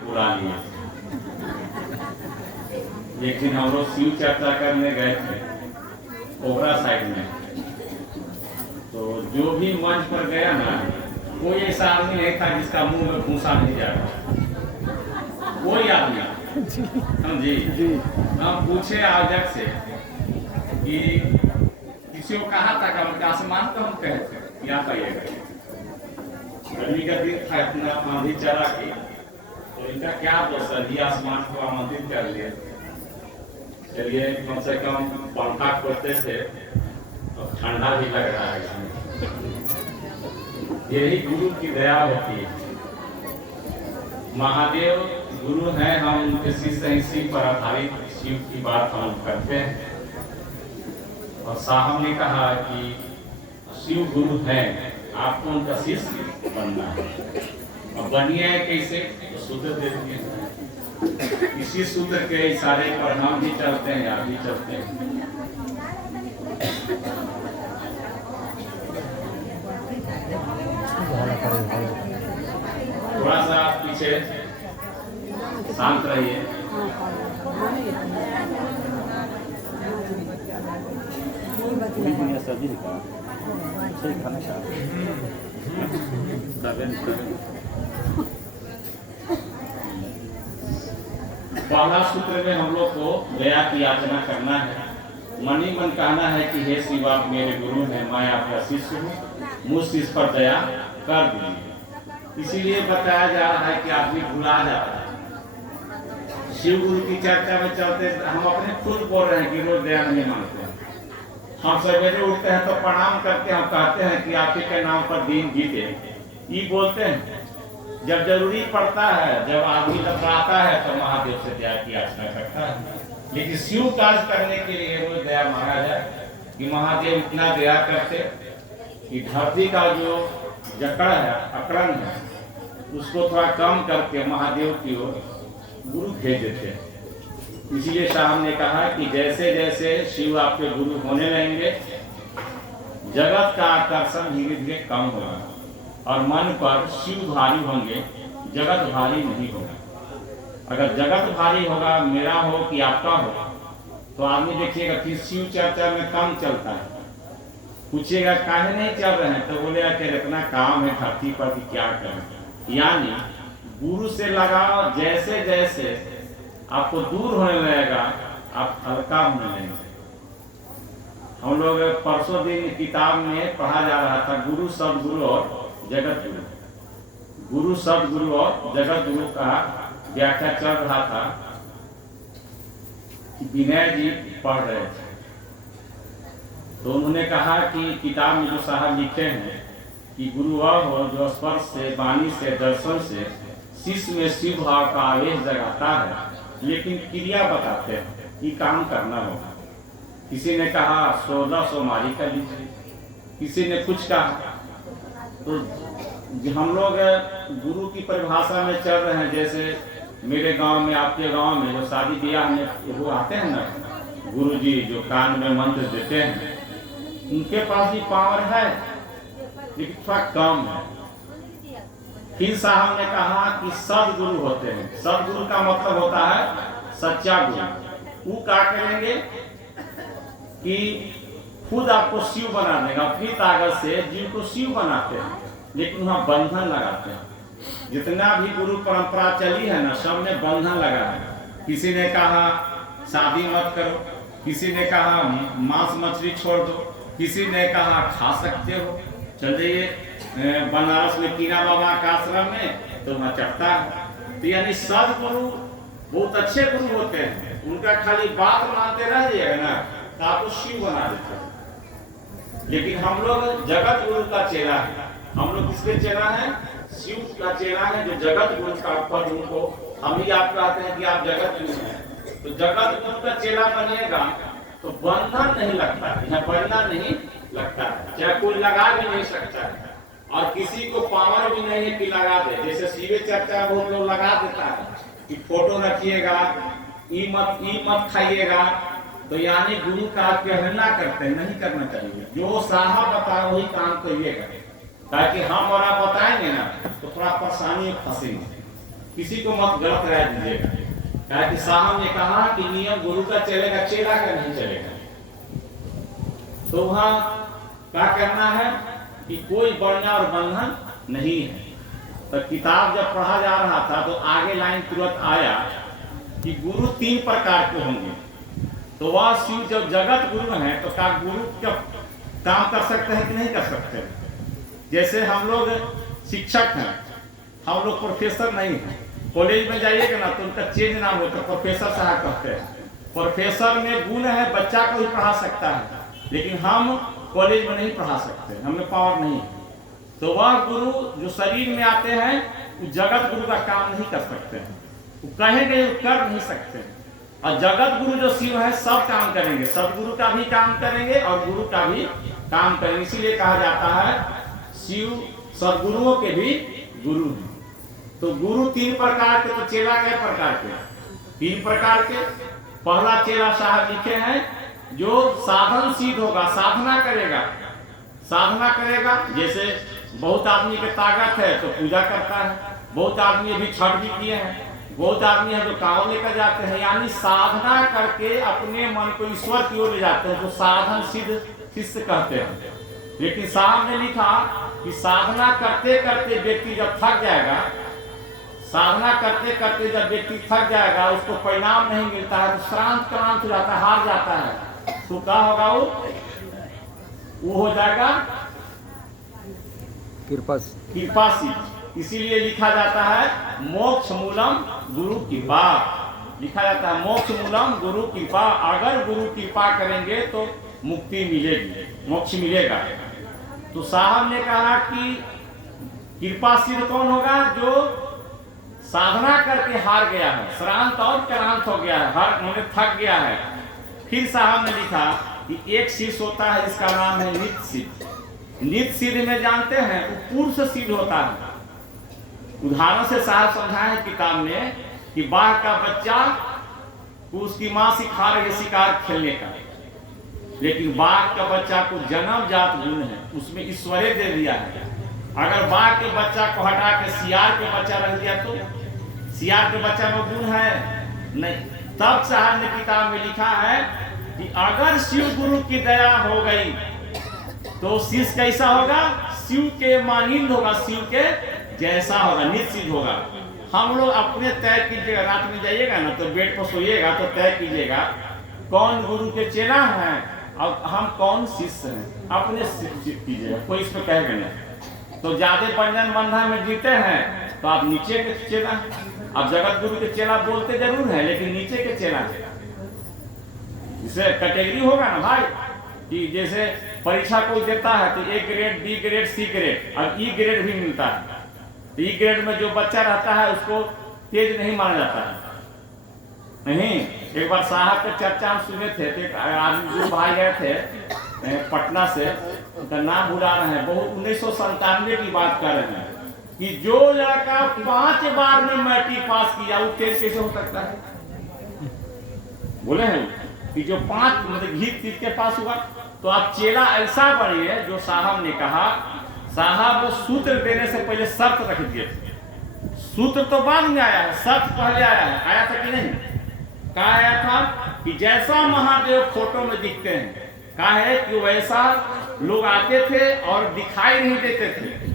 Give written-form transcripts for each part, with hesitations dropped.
बुला लिया। एक दिन हम लोग शिव चर्चा करने गए थे ओबरा साइड में, तो जो भी मंच पर गया ना, कोई ऐसा आदमी नहीं था जिसका मुंह में भूसा नहीं जा रहा। कोई आदमी समझी। हम पूछे आयोजक से कि किसी को कहा था कि आसमान तो हम कहे थे क्या कहिएगा, गर्मी का दिन था, इतना आंधी चला की, तो इनका क्या दोष है, ये आसमान को आमंत्रित कर लिए। चलिए कम से कम पंखा खोलते थे और ठंडा भी लग रहा है। यही गुरु की दया होती है। महादेव गुरु हैं, हम उनके शिष्य शिव पर आधारित शिव की बात हम करते हैं। और साहब ने कहा कि शिव गुरु हैं, आपको उनका शिष्य बनना है। और बनिए कैसे, तो सूत्र देते हैं। इसी सूत्र के इशारे पर हम भी चलते हैं, आप भी चलते हैं। थोड़ा सा पीछे शांत रहिए। पहला सूत्र में हम लोग को दया की याचना करना है। मन ही मन कहना है कि हे शिव आप मेरे गुरु हैं, मैं आपका शिष्य हूँ, मुझ शिष्य पर दया कर दीजिए। इसीलिए बताया जा रहा है कि आदमी भुला जाता है। शिव गुरु की चर्चा में चलते हम अपने खुद बोल रहे हैं कि रोज दया नहीं मानते हैं। हम सवेरे उठते हैं तो प्रणाम करके हम कहते हैं कि आप ही के नाम पर दिन जीते, ये बोलते हैं। जब जरूरी पड़ता है, जब आदमी लपड़ाता है तो महादेव से दया की याचना करता है। लेकिन शिव कार्य करने के लिए रोज दया मांगा जाए कि महादेव इतना दया करते कि धरती का जो जकड़ है, अकड़न है, उसको थोड़ा कम करके महादेव की ओर गुरु भेज देते। इसीलिए साहब ने कहा कि जैसे जैसे शिव आपके गुरु होने लगेंगे, जगत का आकर्षण धीरे धीरे कम होगा और मन पर शिव भारी होंगे, जगत भारी नहीं होगा। अगर जगत भारी होगा, मेरा हो कि आपका हो, तो आदमी देखिएगा कि शिव चर्चा में कम चलता है। पूछिएगा काहे नहीं चल रहे हैं, तो बोलेगा कि इतना काम है धरती पर कि क्या करें। यानी गुरु से लगाव जैसे जैसे आपको दूर होने लगेगा, आप हल्का होने लगेंगे। हम लोग परसों दिन किताब में पढ़ा जा रहा था गुरु सदगुरु और जगत गुरु। गुरु सदगुरु और जगत गुरु का व्याख्या चल रहा था कि विनय जी पढ़ रहे थे, तो उन्होंने कहा कि किताब में जो साहब लिखे हैं कि गुरु वह हो जो स्पर्श से, वाणी से, दर्शन से शिष्य में शिव भाव का आवेश जगाता है, लेकिन क्रिया बताते हैं कि काम करना होगा। किसी ने कहा 16 सोमवारी कर लीजिए, किसी ने कुछ कहा। तो हम लोग गुरु की परिभाषा में चल रहे हैं। जैसे मेरे गांव में, आपके गांव में जो शादी ब्याह में वो आते हैं ना गुरु जी, जो कान में मंत्र देते हैं, उनके पास भी पावर है लेकिन थोड़ा कम है। फिर साहब ने कहा कि सदगुरु होते हैं। सदगुरु का मतलब होता है सच्चा गुरु। वो क्या करेंगे कि खुद आपको शिव बना देगा, अपनी ताकत से जीव को शिव बनाते हैं, लेकिन वहाँ बंधन लगाते हैं। जितना भी गुरु परंपरा चली है ना, सब ने बंधन लगा है। किसी ने कहा शादी मत करो, किसी ने कहा मांस मछली छोड़ दो, किसी ने कहा खा सकते हो, चल जाइए बनारस में कीना बाबा का आश्रम में तो वहाँ चढ़ता है। तो यानी सदगुरु बहुत अच्छे गुरु होते हैं, उनका खाली बात मानते रह जाइएगा ना तो आपको शिव बना देते हैं। लेकिन हम लोग जगत गुरु का चेला है। हम लोग किसके चेला है? शिव का चेला है, जो जगत गुरु का पद उनको हम ही आप कहते हैं कि आप जगत गुरु हैं। तो जगत गुरु का चेला बनिएगा तो बंधन नहीं लगता है, यहाँ बनना नहीं लगता है, चाहे कोई लगा भी नहीं सकता है। और किसी को पावर भी नहीं है कि लगा दे। जैसे शिव चर्चा बहुत लोग लगा देता है कि फोटो रखिएगा, ई मत खाइएगा, तो यानी गुरु का कहना करते हैं, नहीं करना चाहिए। जो साहब बताए वही काम करिएगा, ताकि हम और आप बताएंगे ना तो थोड़ा परेशानी फंसेंगे। किसी को मत गलत राय दीजिएगा। क्या कि साहब ने कहा कि नियम गुरु का चलेगा, चेला का नहीं चलेगा। तो वहां क्या करना है कि कोई बढ़ना और बंधन नहीं है। तो किताब जब पढ़ा जा रहा था तो आगे लाइन तुरंत आया कि गुरु 3 प्रकार के होंगे। तो वह शिव जब जगत गुरु हैं तो क्या गुरु क्या काम कर सकते हैं कि नहीं कर सकते? जैसे हम लोग शिक्षक हैं, हम लोग प्रोफेसर नहीं हैं। कॉलेज में जाइएगा ना तो उनका चेंज नाम होता है, प्रोफेसर साहब कहते हैं। प्रोफेसर में गुण है, बच्चा को ही पढ़ा सकता है, लेकिन हम कॉलेज में नहीं पढ़ा सकते, हमें पावर नहीं है। तो वह गुरु जो शरीर में आते हैं वो जगत गुरु का काम नहीं कर सकते हैं, वो कहेंगे कर नहीं सकते। और जगत गुरु जो शिव है सब काम करेंगे, सदगुरु का भी काम करेंगे और गुरु का भी काम करेंगे। इसीलिए कहा जाता है शिव सदगुरुओं के भी गुरु हैं। तो गुरु 3 प्रकार के, तो चेला कै प्रकार के? 3 प्रकार के। पहला चेला साहब लिखे हैं जो साधन सिद्ध होगा, साधना करेगा। साधना करेगा, जैसे बहुत आदमी के ताकत है तो पूजा करता है, बहुत आदमी अभी छठ भी किए हैं, बहुत आदमी है जो कांव लेकर जाते हैं, यानी साधना करके अपने मन को ईश्वर की ओर ले जाते हैं, तो साधन सिद्ध शिष्य कहते हैं। लेकिन साहब ने लिखा कि साधना करते करते व्यक्ति जब थक जाएगा, साधना करते करते जब व्यक्ति थक जाएगा, उसको परिणाम नहीं मिलता है, तो श्रांत क्रांत हो जाता है, हार जाता है, तो क्या होगा? वो हो जाएगा कृपा सिद्ध। इसीलिए लिखा जाता है मोक्ष मूलम गुरु कृपा। लिखा जाता है मोक्ष मूलम गुरु कृपा। अगर गुरु कृपा करेंगे तो मुक्ति मिलेगी, मोक्ष मिलेगा। तो साहब ने कहा कि कृपा सिद्ध कौन होगा? जो साधना करके हार गया है, श्रांत और क्रांत हो गया है, हर मैंने थक गया है। फिर साहब ने लिखा कि एक शिष्य होता है जिसका नाम है नित्य सिद्ध। नित्य सिद्ध में जानते हैं वो पूर्व से सिद्ध होता है। उदाहरण से साहब समझाए हैं किताब में कि बाघ का बच्चा को उसकी माँ सिखा रही है शिकार खेलने का, लेकिन बाघ का बच्चा को जन्मजात गुण है, उसमें ईश्वरे दे दिया है। अगर बाघ के बच्चा को हटा के सियार के बच्चा रख दिया तो सियार के बच्चा में गुण है नहीं। तब साहब ने किताब में लिखा है कि अगर शिव गुरु की दया हो गई तो शिष्य कैसा होगा? शिव के मानिंद होगा, शिव के जैसा होगा, निश्चित होगा। हम लोग अपने तय कीजिएगा, रात में जाइएगा ना तो बेड पर सोइएगा तो तय कीजिएगा कौन गुरु के चेला हैं और हम कौन शिष्य हैं, अपने कीजिएगा, कोई इस पर कहेगा नहीं। तो ज्यादा बंधन बंधन में जीते हैं तो आप नीचे के चेला, आप जगत गुरु के चेला बोलते जरूर है लेकिन नीचे के चेला है। इसे कैटेगरी होगा ना भाई, कि जैसे परीक्षा कोई देता है तो A grade, B grade, C grade और ई ग्रेड भी मिलता है। ई ग्रेड में जो बच्चा रहता है उसको तेज नहीं माना जाता है। नहीं, एक बार साहब के चर्चा हम सुने थे, तो आदमी जो भाई गए थे पटना से, उनका नाम भुला रहे हैं, बहुत 1997 की बात कर रहे हैं कि जो लड़का 5 बार में मैट्रिक पास किया वो तेज कैसे हो सकता है? बोले हैं कि जो 5 मतलब घीत तीत के पास हुआ। तो आप चेला ऐसा बनिए जो साहब ने कहा। साहब सूत्र देने से पहले शर्त रख दिए थे। सूत्र तो बाद में आया है, शर्त पहले आया है। आया था कि नहीं? कहा आया था कि जैसा महादेव फोटो में दिखते हैं, कहा है कि वैसा लोग आते थे और दिखाई नहीं देते थे।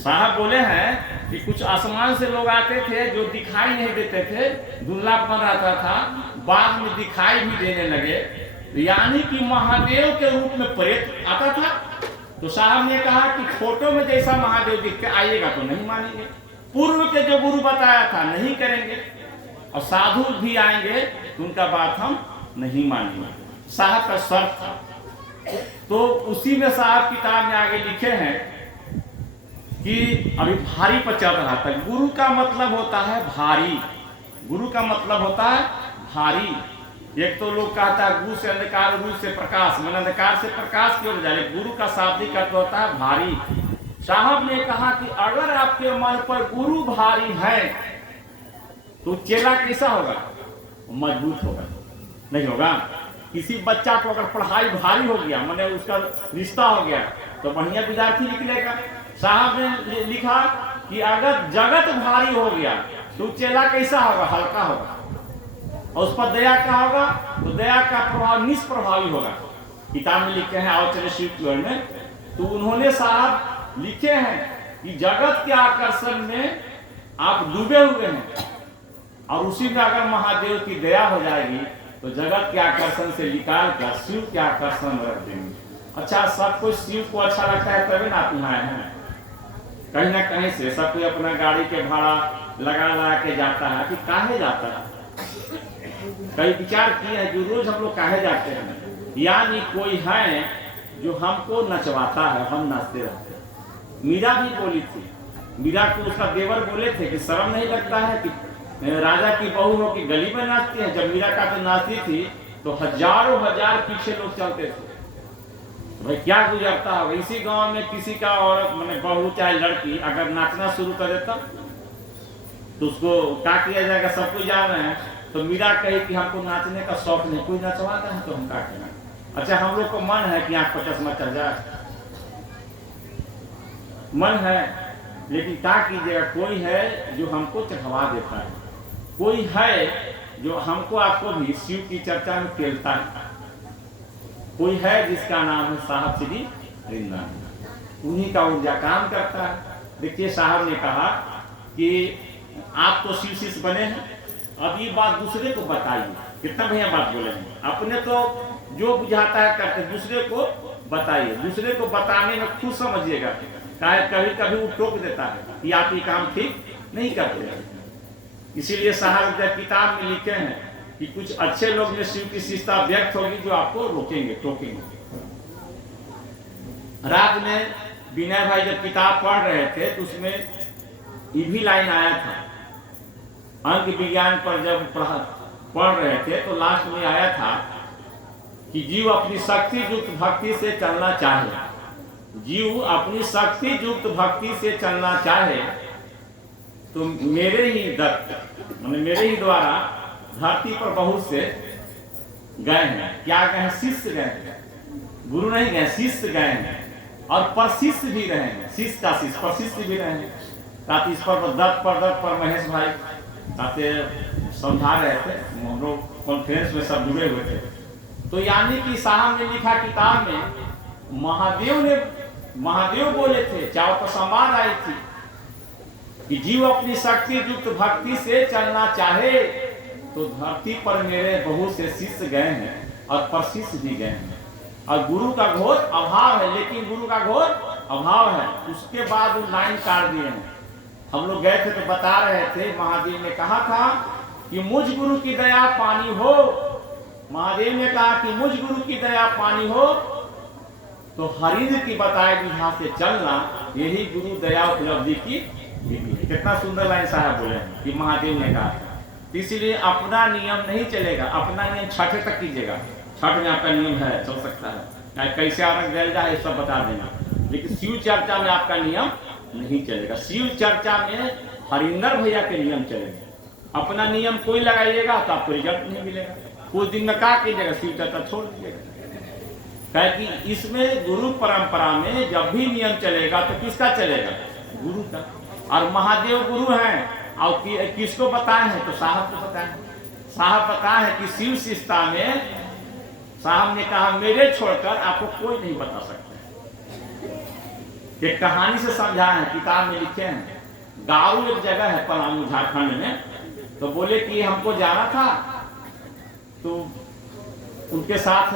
साहब बोले हैं कि कुछ आसमान से लोग आते थे जो दिखाई नहीं देते थे, धुंधलापन रहता था, बाद में दिखाई भी देने लगे, यानी कि महादेव के रूप में प्रेत आता था। तो साहब ने कहा कि फोटो में जैसा महादेव दिखते आइएगा तो नहीं मानेंगे, पूर्व के जो गुरु बताया था नहीं करेंगे, और साधु भी आएंगे तो उनका बात हम नहीं मानेंगे। साहब का शर्त था। तो उसी में साहब किताब में आगे लिखे हैं कि अभी भारी पर चल रहा था। गुरु का मतलब होता है भारी, गुरु का मतलब होता है भारी। एक तो लोग कहता है गुरु से अंधकार, गुरु से प्रकाश, मतलब अंधकार से प्रकाश की ओर जाए। गुरु का शाब्दिक अर्थ होता है भारी। साहब ने कहा कि अगर आपके मन पर गुरु भारी है तो चेला कैसा होगा? मजबूत होगा, नहीं होगा। किसी बच्चा को अगर पढ़ाई भारी हो गया, माने उसका रिश्ता हो गया, तो बढ़िया विद्यार्थी निकलेगा। साहब ने लिखा कि अगर जगत भारी हो गया तो चेला कैसा होगा? हल्का होगा। और उस पर दया क्या होगा? तो दया का प्रभाव निष्प्रभावी होगा। किताब में लिखे हैं, आओ चले शिव की ओर में, तो उन्होंने साहब लिखे हैं कि जगत के आकर्षण में आप डूबे हुए हैं और उसी में अगर महादेव की दया हो जाएगी तो जगत के आकर्षण से निकाल कर शिव के आकर्षण में रख देंगे। अच्छा, सबको शिव को अच्छा लगता है तभी ना आप यहाँ आए हैं। कहीं ना कहीं से सब कोई अपना गाड़ी के भाड़ा लगा के जाता है कि काहे जाता है? कई विचार किए हैं जो रोज हम लोग काहे जाते हैं? यानी कोई है जो हमको नचवाता है, हम नाचते रहते हैं। मीरा भी बोली थी, मीरा को उसका देवर बोले थे कि शर्म नहीं लगता है कि राजा की बहू हो कि गली में नाचती है। जब मीरा का तो नाचती थी तो हजारों हजार पीछे लोग चलते थे। भाई क्या गुजरता होगा? इसी गांव में किसी का औरत मैंने बहू चाहे लड़की अगर नाचना शुरू कर देता तो उसको क्या किया जाएगा? सब कोई जान रहे हैं। तो मीरा कही कि हमको नाचने का शौक नहीं, कोई नचवाता है तो हम क्या करें? अच्छा, हम लोग को मन है कि आँख पर चश्मा चढ़ जाए, मन है, लेकिन क्या कीजिएगा? कोई है जो हमको चढ़वा देता है, कोई है जो हमको आपको भी शिव की चर्चा में खेलता है, कोई है जिसका नाम है साहब श्री वृंदावन। उन्हीं का ऊर्जा काम करता है। देखिए, साहब ने कहा कि आप तो शिव शिष्य बने हैं, अब ये बात दूसरे को बताइए। कितना बढ़िया बात बोले हैं। अपने तो जो बुझाता है करते, दूसरे को बताइए। दूसरे को बताने में खुद समझिएगा। कभी कभी वो टोक देता है कि आप ये काम ठीक नहीं करते। इसीलिए साहब जब किताब में लिखे हैं कि कुछ अच्छे लोग में शिव की शिष्टता व्यक्त होगी जो आपको रोकेंगे, टोकेंगे। रात में विनय भाई जब किताब पढ़ रहे थे तो उसमें ये भी लाइन आया था। अंक विज्ञान पर जब पढ़ रहे थे तो लास्ट में आया था कि जीव अपनी शक्ति युक्त भक्ति से चलना चाहे, जीव अपनी शक्ति युक्त भक्ति से चलना चाहे तो मेरे ही दत्त माने मेरे ही द्वारा धरती पर बहुत से गए हैं। क्या गए हैं? शिष्य गए हैं, गुरु नहीं गए, शिष्य गए हैं। और प्रशिष्य भी रहे हैं, शिष्य का शिष्य प्रशिष्य भी रहे हैं। ताकि इस पर दत्त पर महेश भाई ताते समझा रहे थे, हम लोग कॉन्फ्रेंस में सब जुड़े हुए थे। तो यानी कि साहब ने लिखा किताब में महादेव बोले थे, चारों पर संवाद आई थी कि जीव अपनी शक्ति युक्त भक्ति से चलना चाहे तो धरती पर मेरे बहुत से शिष्य गए हैं और प्रशिष्य भी गए हैं। और गुरु का घोर अभाव है, लेकिन गुरु का घोर अभाव है। उसके बाद वो लाइन काट दिए हैं। हम लोग गए थे तो बता रहे थे, महादेव ने कहा था कि मुझ गुरु की दया पानी हो। महादेव ने कहा कि मुझ गुरु की दया पानी हो तो हरिद्र की बताए विधा से चलना, यही गुरु दया उपलब्धि की विधि है। कितना सुंदर लाइन साहब बोले हैं कि महादेव ने कहा था। इसलिए अपना नियम नहीं चलेगा, अपना नियम छठे तक कीजिएगा। छठ में आपका नियम है, चल सकता है, कैसे आरग दिया जाए सब बता देना, लेकिन शिव चर्चा में आपका नियम नहीं चलेगा। शिव चर्चा में हरिंदर भैया के नियम चलेंगे। अपना नियम कोई लगाइएगा तो आपको रिजल्ट नहीं मिलेगा। कुछ दिन में क्या कीजिएगा? शिव चर्चा छोड़ दीजिएगा। कि इसमें गुरु परंपरा में जब भी नियम चलेगा तो किसका चलेगा? गुरु का। और महादेव गुरु हैं और किसको बताए हैं? तो साहब को बताए हैं। साहब बताए हैं कि शिव शिष्टता में साहब ने कहा मेरे छोड़कर आपको कोई नहीं बता सकता। एक कहानी से समझा है, किताब में लिखे हैं। गारू एक जगह है पलामू झारखंड में, तो बोले कि हमको जाना था, तो उनके साथ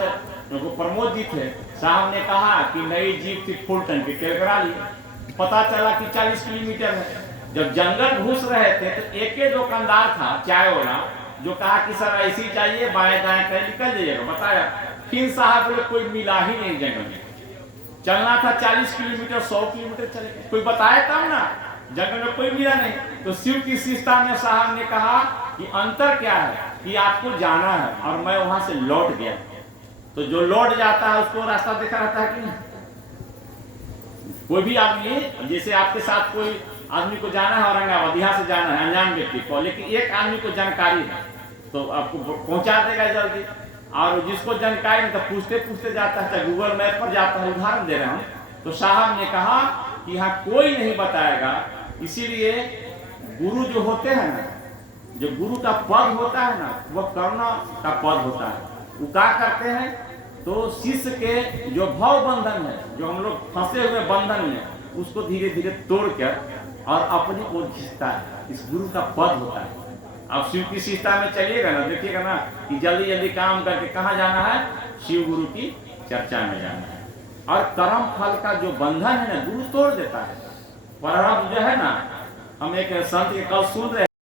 वो प्रमोद जी थे। साहब ने कहा कि नई जीप थी फुल टंकी, तेल करा लिए। पता चला कि 40 किलोमीटर है। जब जंगल घुस रहे थे तो एक ही दुकानदार था चाय वाला जो कहा कि सर ऐसी चाहिए, बाएं दाएं कर निकल जाइएगा। बताया फिर साहब बोले कोई मिला ही नहीं जंगल में। चलना था 40 किलोमीटर, 100 किलोमीटर चले, कोई बताया तब ना, जंगल में कोई मिला नहीं। तो शिव की शिष्टता में साहब ने कहा कि अंतर क्या है कि आपको जाना है और मैं वहां से लौट गया। तो जो लौट जाता है उसको रास्ता दिखा रहता है कि नहीं? कोई भी आदमी, जैसे आपके साथ कोई आदमी को जाना है औरंगाबाद, यहाँ से जाना है अनजान व्यक्ति को, लेकिन एक आदमी को जानकारी है तो आपको पहुंचा देगा जल्दी। और जिसको जानकारी नहीं तो पूछते पूछते जाता है, चाहे गूगल मैप पर जाता है। उदाहरण दे रहा हूँ। तो साहब ने कहा कि यहाँ कोई नहीं बताएगा इसीलिए गुरु जो होते हैं ना, जो गुरु का पद होता है ना, वह करुणा का पद होता है। वो क्या करते हैं, तो शिष्य के जो भाव बंधन है, जो हम लोग फंसे हुए बंधन में, उसको धीरे धीरे तोड़कर और अपनी ओर खींचता है। इस गुरु का पद होता है। अब शिव की शिष्टता में चलिएगा ना, देखिएगा ना कि जल्दी जल्दी काम करके कहाँ जाना है, शिव गुरु की चर्चा में जाना है। और कर्म फल का जो बंधन है ना, गुरु तोड़ देता है। पर अब जो है ना, हम एक संत के कल सुन रहे